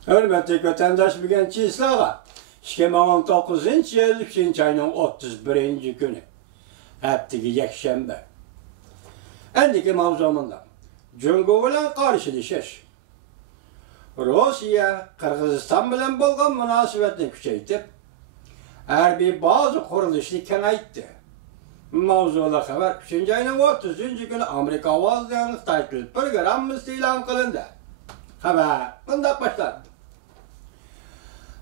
Hörmətli vətəndaş bilgənçi İslağa, 2019 yıl 3. ayının 31. günü, həftəki yekşənbə. Əndiki mavzumunda, Cungo bilen karşılaşış. Rusya, Kırgızistan bilen bolgan münasibetini küçeytip, hərbi bazı kuruluşunu kengaytdı. Mavzula haber 3. ayının 30. günü Amerika avazlayan Xitay programımız ilan kılındı. Haber bundan başladı.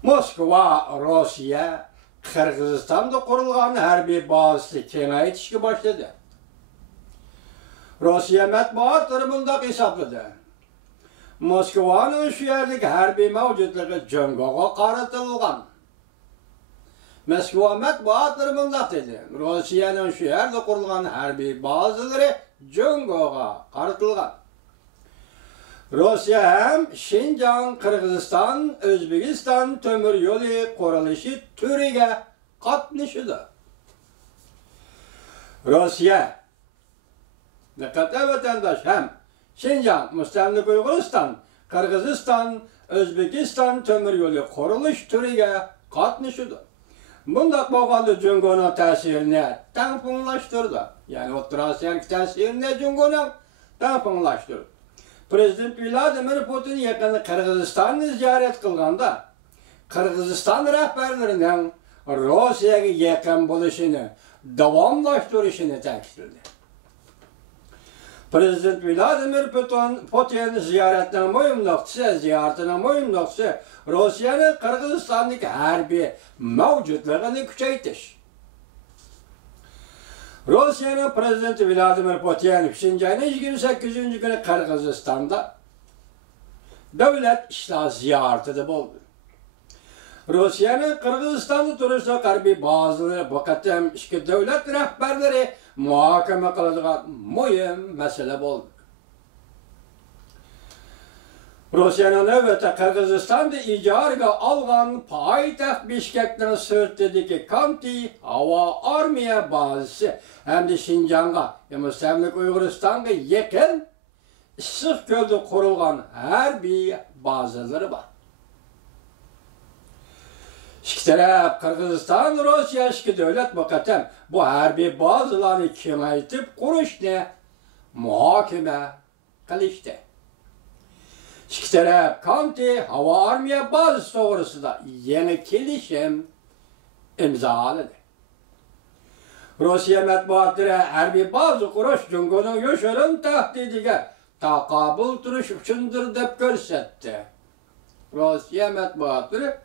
Moskva, Rusya, Kırgızistan'da kurulgan hərbi bazısı kengaytışki başladı. Rusya mətbuatları bunda hesapladı. Moskova'nın şu yerdeki hərbi mevcutluğu Cungo'ya qaratılgan. Moskva mətbuatları bunda dedi. Rusya'nın şu yerde kurulgan hərbi bazıları Cungo'ya qaratılgan. Rusya hem Şincan, Kırgızistan, Özbekistan tömür yolu kuruluşu türüge katmışıdır. Rusya, dikkatli vatandaş, hem Şincan, Müstemlik Uygurustan, Kırgızistan, Özbekistan tömür yolu kuruluş türüge katmışıdır. Bunda bolğanda Cungo'nun təsirini tanpınlaştırdı. Yani Orta Asya'nın təsirini Cungo'nun tanpınlaştırdı. Prezident Vladimir Putin yakında Kırgızistan'ı ziyaret kılganda, Kırgızistan rəhbərlərinin Rusya'ya yakın buluşunu, davamlaştırışını təklif. Prezident Vladimir Putin ziyaretinin mühim noktası, Rusya'nın Kırgızistan'daki hərbi mevcutluğunu küçeytiş. Rusya'nın Prezidenti Vladimir Putin 3. ayının 28. günü Kırgızistan'da devlet işler ziyareti oldu. Rusya'nın Kırgızistan'da turuşta hərbi bazıları vakıtım iki devlet rəhbərləri muhakeme kıldığı mühim mesele oldu. Rusya'nın növbəti Kırgızistan'da icarıga alğan payitaxt Bişkek'ten sırtlıdaki Kanti hava armiya bazısı hem de Şincan'a Müstemlik Uyguristan'a yakın Issiq Göl'de kurulgan hərbi bazıları var. İki taraf Kırgızistan, Rusya iki devlet vakıtım bu hərbi bazılarını kengaytip kuruşne muhakeme kılıştı. İki taraf Kanti hava armiya bazısı doğrusu da yeni kelişim imzaladı. Rusya mətbuatları hərbi bazı kuruş Cungo'nun yaşarın tahdidige takabül duruş üçündür dep görsetti. Rusya mətbuatları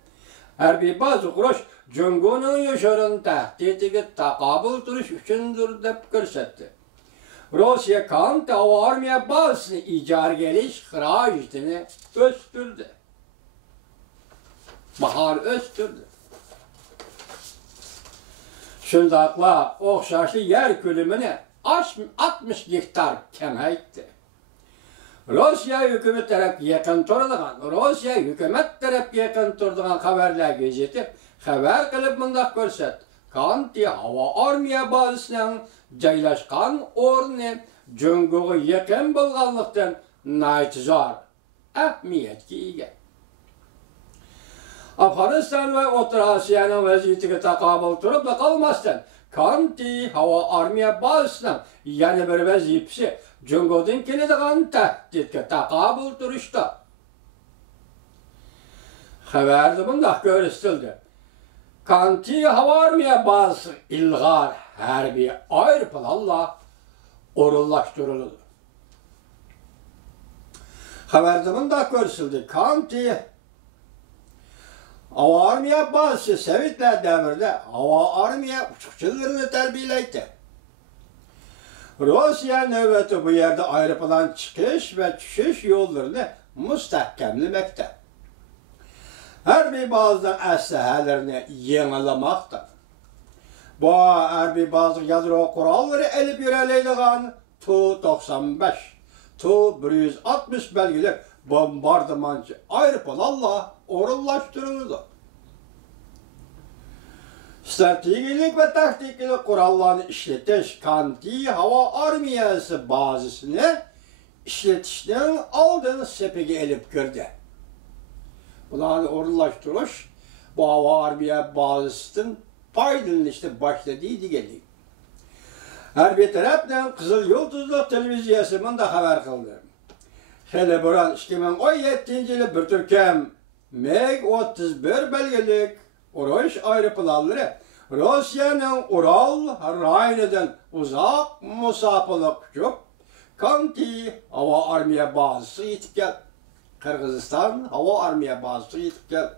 hərbi bazı kuruş Cungo'nun yaşarın tahdidige takabül duruş üçündür dep görsetti. Rusya Kant hava armiya bazısını icar geliş hıracını östürdü. Bahar östürdü. Şundakla okşaşı yer külümünü 60 hektar kengaytdı. Rusya hükümet taraf yakın turduğun, Rusya hükümet taraf yakın turduğun haberler gezetip, haber kılıp mındak görset. Kanti hava armiya bazısının caylaşkan ornu Cungo'ya yakın bolğanlıqdan naytizar ahmiyetki ige. Afganistan ve Orta Asya'nın vaziyetiga takabül turup da kalmasdan Kanti hava armiya bazısının yani bir vazifesi Cungo'dan kelediğin tehditke takabül turuşta. Haberde bunda görüstüldü. Kanti hava armiya bazısı ilgar hərbi ayrı planla orullaştırıldı. Haberde bunda görüstüldü. Kanti hava armiya bazısı Sovetler devirde hava armiya uçukçularını terbiyeleydi. Rusya növbəti bu yerde ayrı plan çıkış ve düşüş yollarını müstəhkəmlemekte. Hərbi bazıdan əsləhələrini yenilemekte. Bu hərbi bazı yadro kuralları elip yürəleydiğen Tu-95, Tu-160 belgili bombardımancı ayrı planla orullaştırıldı. Stratejilik ve taktiklik kurallarını işletiş Kanti hava armiyası bazısını işletişten aldığını sepege elip gördü. Bularni o'rinlashtirish bu havo armiya bazasidan foydalanishda başladıydı geldi. Harbiy tarafdan Qizil Yulduzli televiziyasi bunda xabar qildi. Hali buran 2017-yili bir turkum MiG-31 belgilik urush aeroplanlari Rossiyaning Ural rayonidan uzoq musofirlik uchib Kanti havo armiya bazasi yetib keldi. Qirg'iziston havo armiya bazasi yetib keldi.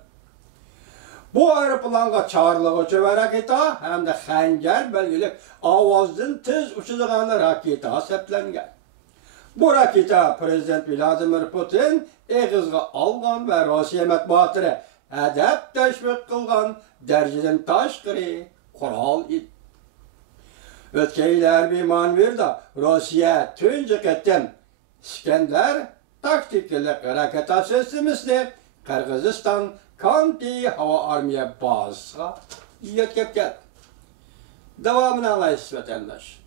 Bu aeroplanga chorlovchi raketa hamda Xanjar belgilik ovozdan tez uchadigan raketa hisoblangan. Bu raketa Prezident Vladimir Putin eg'izga olgan va Rossiya matbuotini adab tashviq qilgan darajadan tashqari qurol edi. O'tgan yil harbiy manverda Rossiya tunji qatam Iskandar taktikalik raketa sistemasini Qirg'iziston Kanti havo armiya bazasiga yetkazib keldi. Davomini anglaysiz vatandosh.